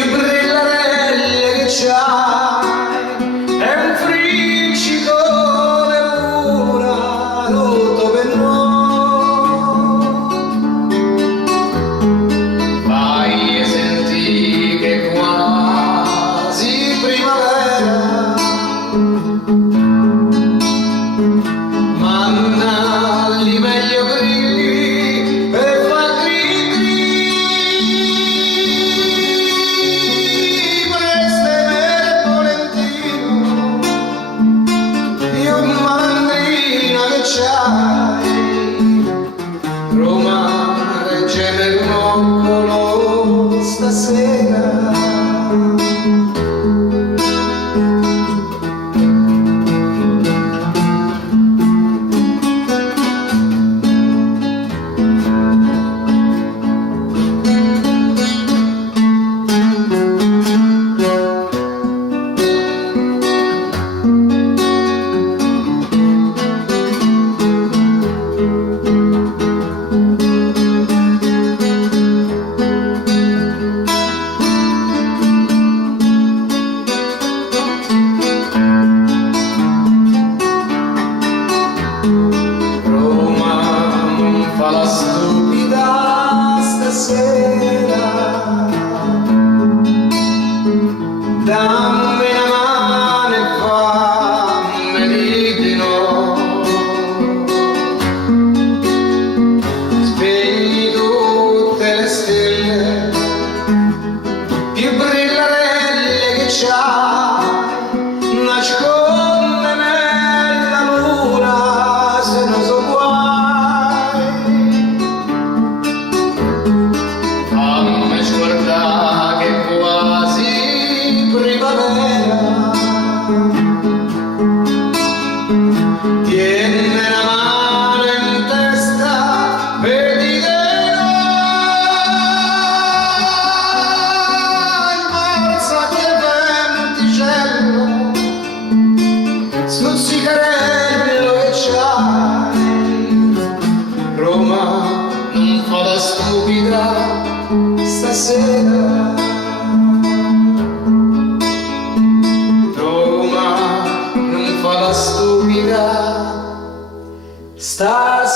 più brillarelle che c'hai, è un friccicone pura tutto per noi. Fai sentire che quasi primavera, mannagli meglio grilli per far grilli, preste mere volentino, io malandrina che c'hai, Roma regge nel moccolo stasera. Fa la stupida stasera, dammi una mano e fammi dire di no. Spegni tutte le stelle più brillarelle che c'hai, nasconde nella luna se non so guai. Guarda che quasi primavera, tieni la mano in testa, vedi che marza quel venticello, stuzzicarello che c'hai, Roma non fa la stupida stasera, Roma non fa la stupida stasera.